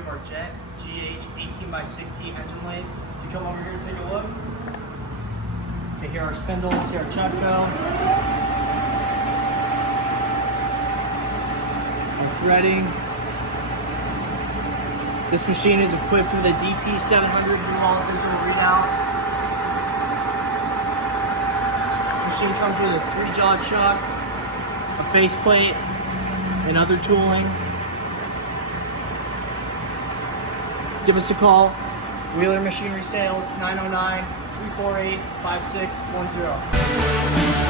of our JET GH-1860 engine lathe. If you come over here and take a look, okay, here are our spindles, here our chuck go. Our threading. This machine is equipped with a DP700 Blue printer readout. This machine comes with a 3-jaw chuck, a faceplate, and other tooling. Give us a call. Wheeler Machinery Sales, 909-348-5610.